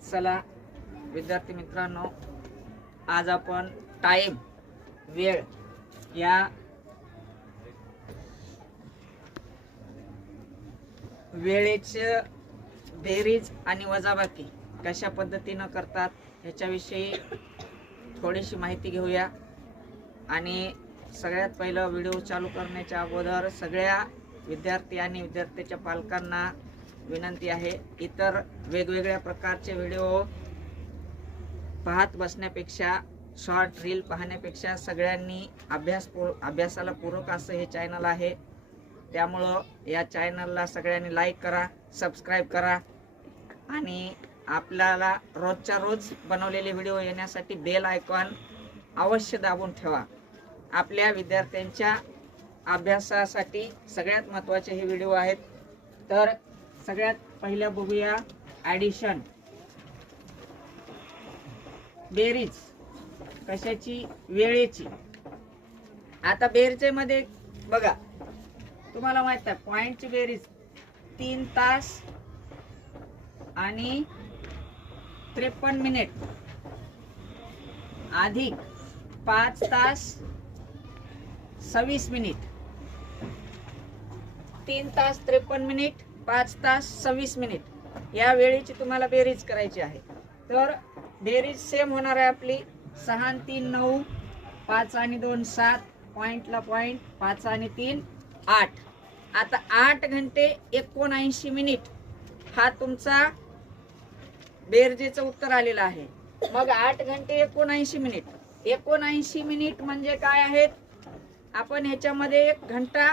चला विद्यार्थी मित्रांनो, आज आपण टाइम वेळ या वेळेचे बेरीज आणि वजाबाकी कशा पद्धतीने करतात ह्याच्याविषयी थोडीशी माहिती घेऊया। आणि सगळ्यात पहिलं व्हिडिओ चालू करण्याच्या अगोदर सगळ्या विद्यार्थी आणि विद्यार्थ्यांच्या पालकांना विनंती आहे, इतर वेगवेगळ्या प्रकारचे व्हिडिओ पाहत बसण्यापेक्षा, शॉर्ट रील पाहण्यापेक्षा सगळ्यांनी अभ्यासाला पूरक असं हे चॅनल आहे। त्यामुळं या चॅनलला सगळ्यांनी लाईक करा, सबस्क्राईब करा आणि आपल्याला रोजच्या रोज बनवलेले व्हिडिओ येण्यासाठी बेल आयकॉन अवश्य दाबून ठेवा। आपल्या विद्यार्थ्यांच्या अभ्यासासाठी सगळ्यात महत्त्वाचे हे व्हिडिओ आहेत। तर सगळ्यात पहिल्या बघूया ॲडिशन, बेरीज कशाची, वेळेची। आता बेरजेमध्ये बघा, तुम्हाला माहित आहे पॉइंटची बेरीज 3 तास आणि 53 मिनिट अधिक 5 तास 26 मिनिट। 3 तास 53 मिनिट, 5 तास 26 मिनिट या वेळेची तुम्हाला बेरीज करायची आहे। तर बेरीज सेम होणार आहे आपली 6 आणि 3 9, 5 आणि 2 7, पॉइंटला पॉइंट, 5 आणि 3 8। आता 8 घंटे 79 मिनिट हा तुमचा बेरजेचं उत्तर आलेलं आहे। मग 8 घंटे 79 मिनिट, 79 मिनिट म्हणजे काय आहेत? आपण ह्याच्यामध्ये 1 घंटा,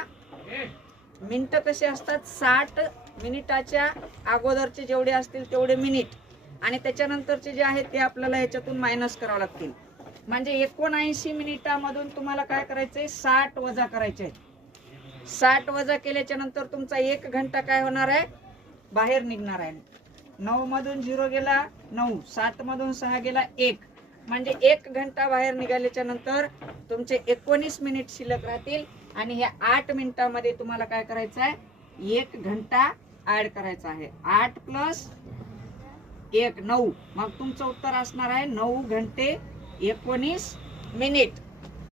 मिनिट कसे असतात, 60 मिनिटाच्या अगोदरचे जेवढे असतील तेवढे मिनिट आणि त्याच्यानंतरचे जे आहेत ते आपल्याला ह्याच्यातून मायनस करावं लागतील। म्हणजे 79 मिनिटामधून तुम्हाला काय करायचंय, 60 वजा करायचे। 60 वजा केल्याच्या नंतर तुमचा 1 घंटा काय होणार आहे, बाहेर निघणार आहे। 9 मधून 0 गेला 9, 7 मधून 6 गेला 1, म्हणजे 1 घंटा बाहेर निघाल्याच्या नंतर तुमचे 19 मिनिट शिल्लक राहतील आणि ह्या 8 मिनिटांमध्ये तुम्हाला काय करायचं आहे, 1 घंटा ऍड करायचा आहे। 8 प्लस 1 9, मग तुमचं उत्तर असणार आहे 9 घंटे 19 मिनिट।